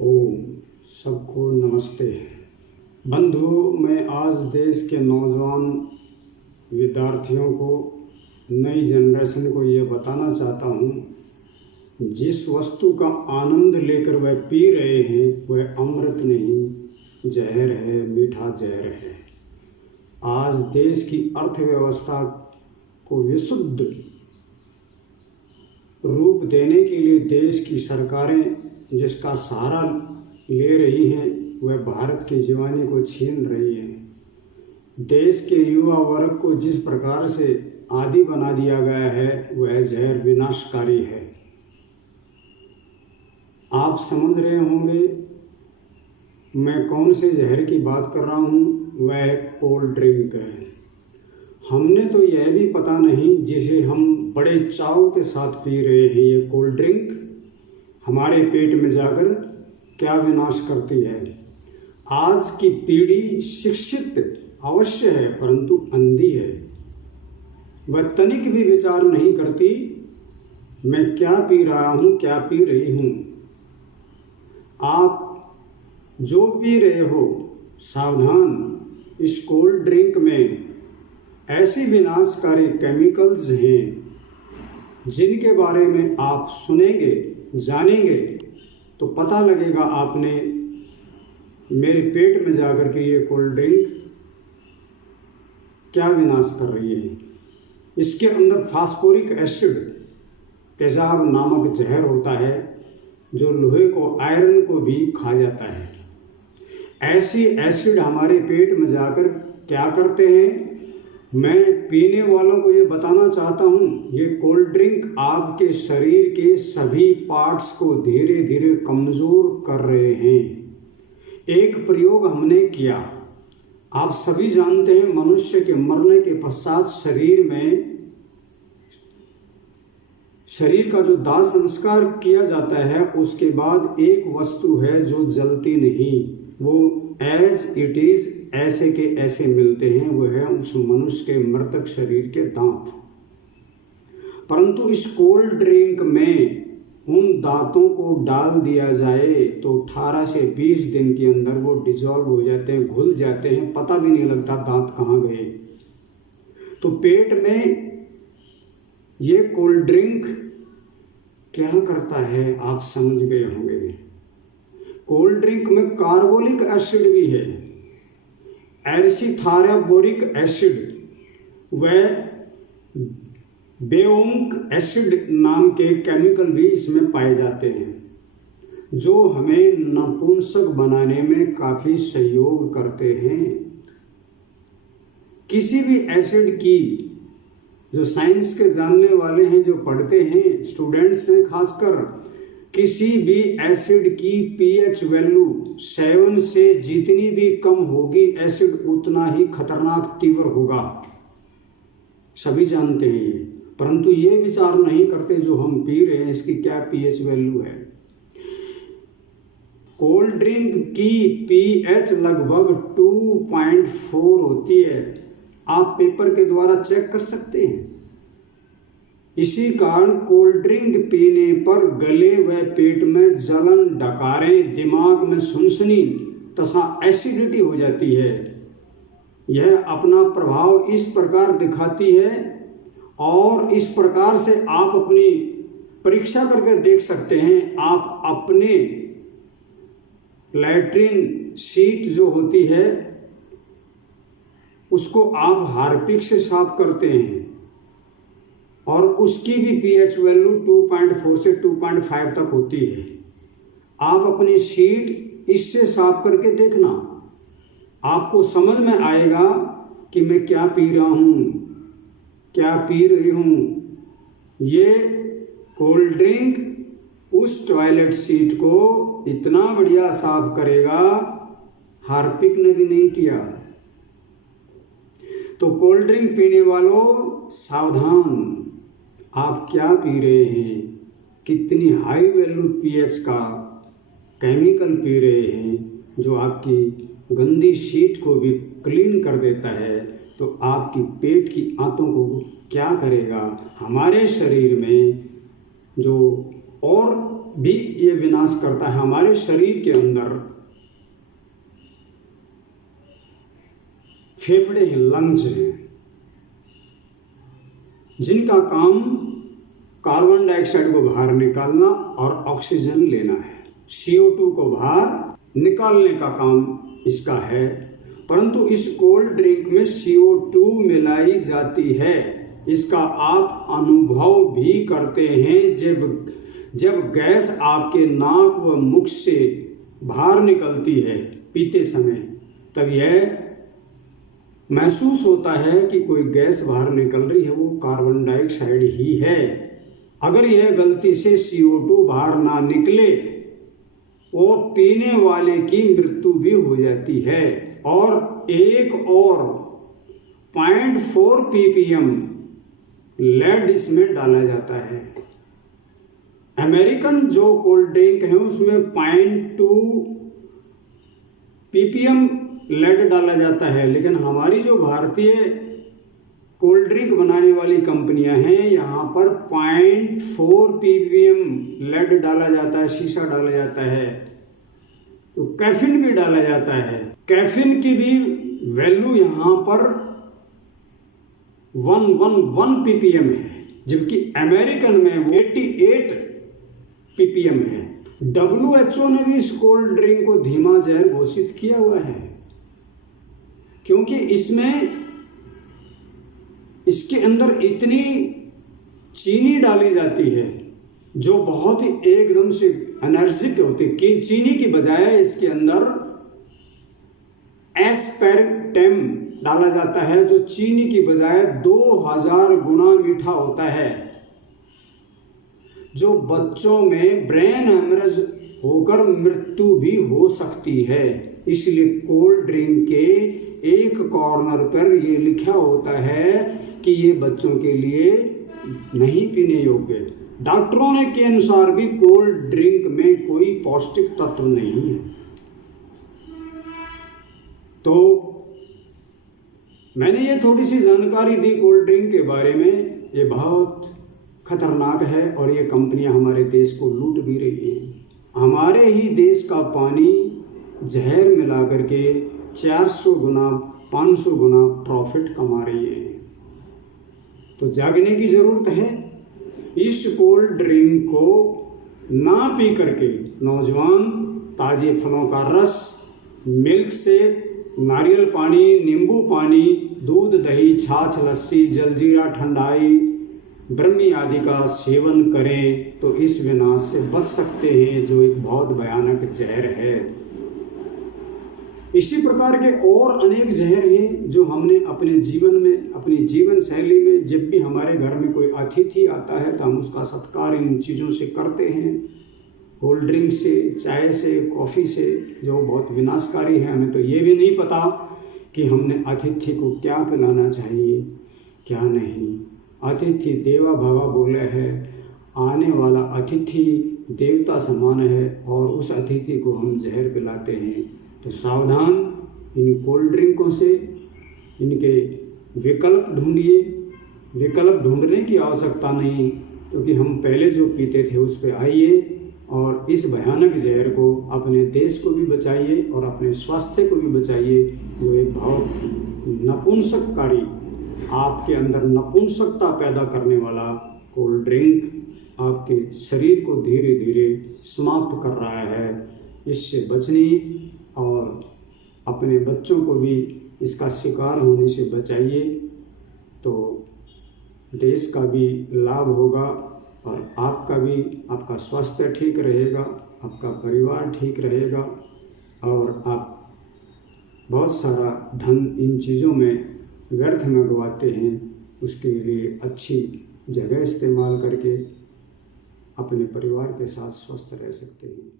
ओम सबको नमस्ते। बंधु, मैं आज देश के नौजवान विद्यार्थियों को, नई जनरेशन को ये बताना चाहता हूँ, जिस वस्तु का आनंद लेकर वह पी रहे हैं वह अमृत नहीं, जहर है, मीठा जहर है। आज देश की अर्थव्यवस्था को विशुद्ध रूप देने के लिए देश की सरकारें जिसका सहारा ले रही हैं वह भारत की जवानी को छीन रही हैं। देश के युवा वर्ग को जिस प्रकार से आदी बना दिया गया है वह जहर विनाशकारी है। आप समझ रहे होंगे मैं कौन से जहर की बात कर रहा हूँ, वह कोल्ड ड्रिंक है। हमने तो यह भी पता नहीं जिसे हम बड़े चाव के साथ पी रहे हैं, ये कोल्ड ड्रिंक हमारे पेट में जाकर क्या विनाश करती है। आज की पीढ़ी शिक्षित अवश्य है परंतु अंधी है। वह तनिक भी विचार नहीं करती मैं क्या पी रहा हूँ, क्या पी रही हूँ। आप जो पी रहे हो सावधान, इस कोल्ड ड्रिंक में ऐसी विनाशकारी केमिकल्स हैं जिनके बारे में आप सुनेंगे, जानेंगे तो पता लगेगा आपने मेरे पेट में जाकर के ये कोल्ड ड्रिंक क्या विनाश कर रही है। इसके अंदर फास्फोरिक एसिड तेजाब नामक जहर होता है जो लोहे को, आयरन को भी खा जाता है। ऐसी एसिड हमारे पेट में जाकर क्या करते हैं, मैं पीने वालों को ये बताना चाहता हूँ, ये कोल्ड ड्रिंक आपके शरीर के सभी पार्ट्स को धीरे धीरे कमज़ोर कर रहे हैं। एक प्रयोग हमने किया, आप सभी जानते हैं मनुष्य के मरने के पश्चात शरीर का जो दाह संस्कार किया जाता है उसके बाद एक वस्तु है जो जलती नहीं, वो एज इट इज़ ऐसे के ऐसे मिलते हैं, वह है उस मनुष्य के मृतक शरीर के दांत। परंतु इस कोल्ड ड्रिंक में उन दांतों को डाल दिया जाए तो 18 से 20 दिन के अंदर वो डिजॉल्व हो जाते हैं, घुल जाते हैं, पता भी नहीं लगता दांत कहाँ गए। तो पेट में ये कोल्ड ड्रिंक क्या करता है आप समझ गए होंगे। कोल्ड ड्रिंक में कार्बोलिक एसिड भी है, एरिथ्रोबोरिक एसिड व बेओंक एसिड नाम के केमिकल भी इसमें पाए जाते हैं जो हमें नपुंसक बनाने में काफ़ी सहयोग करते हैं। किसी भी एसिड की, जो साइंस के जानने वाले हैं, जो पढ़ते हैं, स्टूडेंट्स हैं खासकर, किसी भी एसिड की पीएच वैल्यू 7 से जितनी भी कम होगी एसिड उतना ही खतरनाक तीव्र होगा। सभी जानते हैं ये, परंतु ये विचार नहीं करते जो हम पी रहे हैं इसकी क्या पीएच वैल्यू है। कोल्ड ड्रिंक की पीएच लगभग 2.4 होती है, आप पेपर के द्वारा चेक कर सकते हैं। इसी कारण कोल्ड ड्रिंक पीने पर गले व पेट में जलन, डकारें, दिमाग में सुनसनी तथा एसिडिटी हो जाती है। यह अपना प्रभाव इस प्रकार दिखाती है और इस प्रकार से आप अपनी परीक्षा करके देख सकते हैं। आप अपने लैट्रिन सीट जो होती है उसको आप हार्पिक से साफ करते हैं और उसकी भी पीएच वैल्यू 2.4 से 2.5 तक होती है। आप अपनी सीट इससे साफ करके देखना, आपको समझ में आएगा कि मैं क्या पी रहा हूँ, क्या पी रही हूँ। ये कोल्ड ड्रिंक उस टॉयलेट सीट को इतना बढ़िया साफ करेगा, हार्पिक ने भी नहीं किया। तो कोल्ड ड्रिंक पीने वालों सावधान, आप क्या पी रहे हैं, कितनी हाई वैल्यू पीएच का केमिकल पी रहे हैं जो आपकी गंदी शीट को भी क्लीन कर देता है, तो आपकी पेट की आंतों को क्या करेगा। हमारे शरीर में जो और भी ये विनाश करता है। हमारे शरीर के अंदर फेफड़े हैं, लंग्स हैं, जिनका काम कार्बन डाइऑक्साइड को बाहर निकालना और ऑक्सीजन लेना है। CO2 को बाहर निकालने का काम इसका है। परंतु इस कोल्ड ड्रिंक में CO2 मिलाई जाती है। इसका आप अनुभव भी करते हैं। जब गैस आपके नाक व मुख से बाहर निकलती है पीते समय, तब यह महसूस होता है कि कोई गैस बाहर निकल रही है, वो कार्बन डाइऑक्साइड ही है। अगर यह गलती से CO2 बाहर ना निकले, वो पीने वाले की मृत्यु भी हो जाती है। और एक और 0.4 ppm लेड इसमें डाला जाता है। अमेरिकन जो कोल्ड ड्रिंक है उसमें 0.2 ppm लेड डाला जाता है, लेकिन हमारी जो भारतीय कोल्ड ड्रिंक बनाने वाली कंपनियां हैं, यहाँ पर 0.4 ppm लेड डाला जाता है, शीशा डाला जाता है, तो कैफीन भी डाला जाता है। कैफीन की भी वैल्यू यहाँ पर 111 ppm है, जबकि अमेरिकन में 88 ppm है। WHO ने भी इस कोल्ड ड्रिंक को धीमा जहर घोषित किया हुआ है, क्योंकि इसके अंदर इतनी चीनी डाली जाती है जो बहुत ही एकदम से एनर्जिक होती है। कि चीनी की बजाय इसके अंदर एस्पेरटेम डाला जाता है, जो चीनी की बजाय 2000 गुना मीठा होता है, जो बच्चों में ब्रेन हेमरेज होकर मृत्यु भी हो सकती है। इसलिए कोल्ड ड्रिंक के एक कॉर्नर पर ये लिखा होता है कि ये बच्चों के लिए नहीं पीने योग्य। डॉक्टरों ने के अनुसार भी कोल्ड ड्रिंक में कोई पौष्टिक तत्व नहीं है। तो मैंने ये थोड़ी सी जानकारी दी कोल्ड ड्रिंक के बारे में। ये बहुत खतरनाक है और ये कंपनियां हमारे देश को लूट भी रही हैं। हमारे ही देश का पानी जहर मिला करके 400 गुना 500 गुना प्रॉफिट कमा रही है। तो जागने की ज़रूरत है। इस कोल्ड ड्रिंक को ना पी करके नौजवान ताज़े फलों का रस, मिल्क शेक, नारियल पानी, नींबू पानी, दूध, दही, छाछ, लस्सी, जलजीरा, ठंडाई, ब्रह्मी आदि का सेवन करें तो इस विनाश से बच सकते हैं, जो एक बहुत भयानक जहर है। इसी प्रकार के और अनेक जहर हैं जो हमने अपने जीवन में, अपनी जीवन शैली में, जब भी हमारे घर में कोई अतिथि आता है तो हम उसका सत्कार इन चीज़ों से करते हैं। कोल्ड ड्रिंक से, चाय से, कॉफ़ी से, जो बहुत विनाशकारी है। हमें तो ये भी नहीं पता कि हमने अतिथि को क्या पिलाना चाहिए, क्या नहीं। अतिथि देवा भवा बोले है, आने वाला अतिथि देवता समान है, और उस अतिथि को हम जहर पिलाते हैं। तो सावधान, इन कोल्ड ड्रिंकों से, इनके विकल्प ढूंढिए। विकल्प ढूंढने की आवश्यकता नहीं, क्योंकि हम पहले जो पीते थे उस पर आइए और इस भयानक जहर को, अपने देश को भी बचाइए और अपने स्वास्थ्य को भी बचाइए। जो एक बहुत नपुंसककारी, आपके अंदर नपुंसकता पैदा करने वाला कोल्ड ड्रिंक आपके शरीर को धीरे धीरे समाप्त कर रहा है। इससे बचने और अपने बच्चों को भी इसका शिकार होने से बचाइए, तो देश का भी लाभ होगा और आपका भी, आपका स्वास्थ्य ठीक रहेगा, आपका परिवार ठीक रहेगा, और आप बहुत सारा धन इन चीज़ों में व्यर्थ में गवाते हैं। उसके लिए अच्छी जगह इस्तेमाल करके अपने परिवार के साथ स्वस्थ रह सकते हैं।